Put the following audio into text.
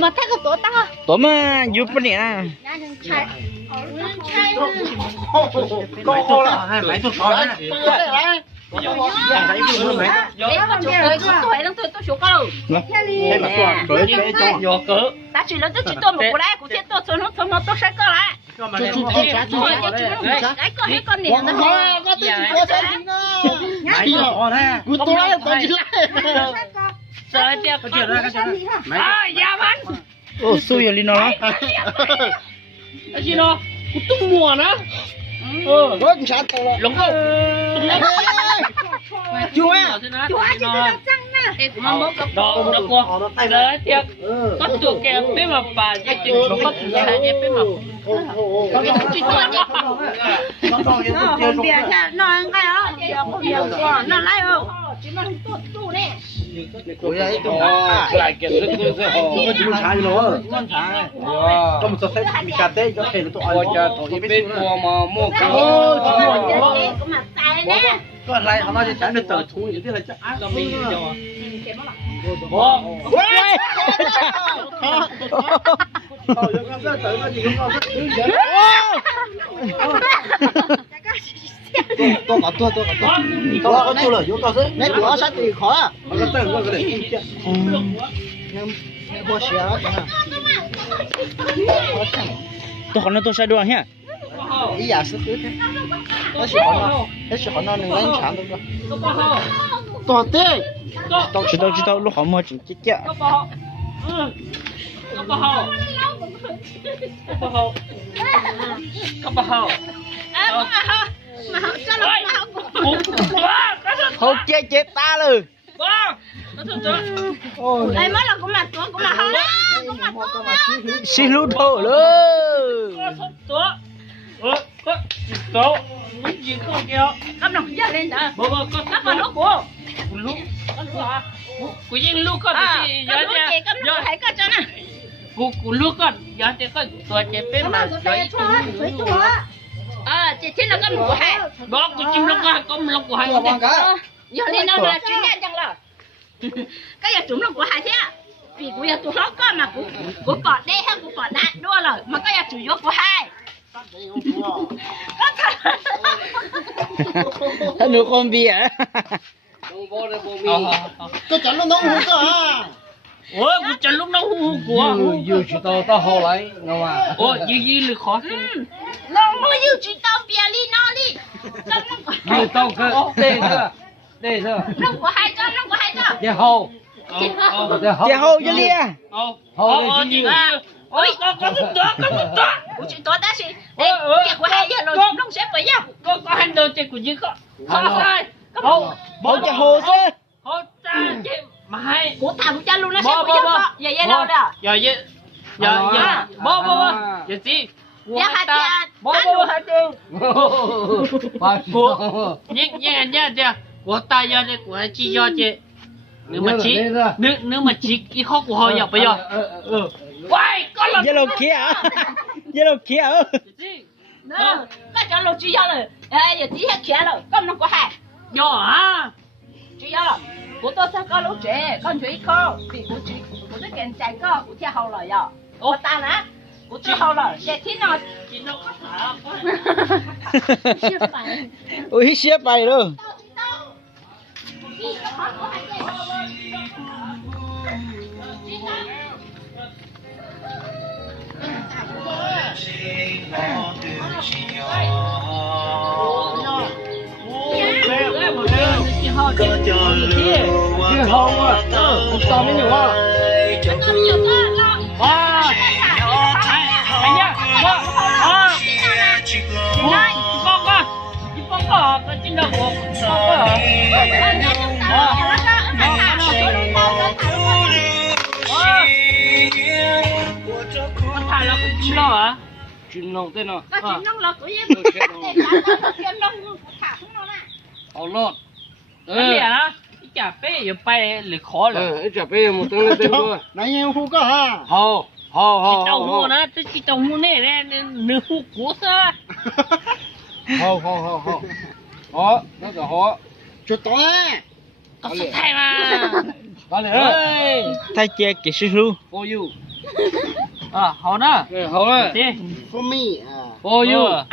mà thấy cái tổ tao tổ mà giúp bên này à mấy chục con đấy ta chỉ là tôi chỉ tôi một cái đấy, cũng chỉ tôi số nó tôi sẽ có lại. Cái con này nó có tôi chỉ có sao gì nữa. cú tôi chỉ Trời tiệt dạ bắn. ô xui rồi nó cái gì nó cú tung mùa nữa Con sát thôi. lúng không Chúa. Chúa chỉ tôi làm răng nè. nó qua đấy tiệt có tụ kẹo bên mà bà cái chuyện nó có tụ kẹo này bên mà Nó bịa ra nó ăn cái đó, nó lấy không? Chỉ mà tụ nè. Ôi ấy tôi lại kiểu có chỉ muốn trái nữa. Có một số phép bị cà tê cho thể tụi ai cho tụi bên mua mà mua cái Cũng mà tay nè. có lại họ nói trái được tờ thú như thế là chắc ăn cho mình cho bố tôi có chú lời vô tôi đấy nếu tôi sát thì khó à nó có tên cái này nhưng bố xé đó tôi hỏi nó tôi sai đua nhá ý giả sức thế nó chỉ họ nó đừng lấy chán đâu to tê chỉ tao lúc họ mua chỉ chết chết không chết ta luôn Đây mới là cũng mà không đó, cũng mà xin lút thổ luôn Cắm đồng giờ lên đó. Cắm vào lúc của. của những lúc con thì Cắm lúc chị cắm lúc thấy có cho nè. của lúc con giờ thì con tuổi trẻ bên mà giấy Chị thích là cắm của hai. đó của chim lông có lông của hai con Giờ lên nó là chuyên gia chẳng là. Cái giờ chúng lông của hai thế à? Vì của giờ tụi nó có mà của cọt đây hay của cọt đạn đua rồi mà cái giờ chủ yếu của hai. thân nữa con bia tôi chẳng nó nấu hút à ôi của chân lúc nó hu của dù chỉ tao hồ lại ngầu à ôi gì lực khó Nó mới yêu chỉ tao bia đi nó đi. dù tao cơ đây thôi Lông của hai cho. để hồ để hồ cho lia ôi gì ôi có Chị tôi đã xin. Đây, kia của hai giờ rồi nó sẽ phải nhau. có hành đồ chơi của gì có khó sai bố cho hồ chứ khó ta chơi mà hay Của thằng cha luôn nó sẽ phải nhau. Giờ vậy đâu đó. giờ bố giờ gì Dạ hạt cha. bố hai chương của nhẹ của ta giờ đây của chị giờ chị nếu mà chị cái khó của họ giờ bây giờ quay con là yellow kia Nó cho lô chị giờ rồi. Giờ tí hết kia rồi. Con nó có hai. nhỏ à Chị giờ. Của tôi sẽ có lô trẻ. Con chú ý không. Vì của chị. Của tôi kèm chạy có. Của theo hậu rồi giờ. Của ta nè. Của tôi hậu rồi. Sẽ thích nó. chị nó có thả ui xếp bài luôn chị họ chị họ sao mới nhiều à anh nhá con có cái chân đầu của con thả là con chim lông à chim lông tên nào Có chim lông lọt của em. Chim lông thả không nó nè. hồ lót cái gì à cái cà phê giờ bay là khó rồi chả bây giờ một tiếng lên thôi nãy em không có ha hồ chị tàu mua nó chị tàu mua này nè nữ hút của sao hồ 好，那个好，就多có sắc thay mà 好嘞， thay chia kỹ sư luôn for you， à hậu nè 好嘞， đi for me for you。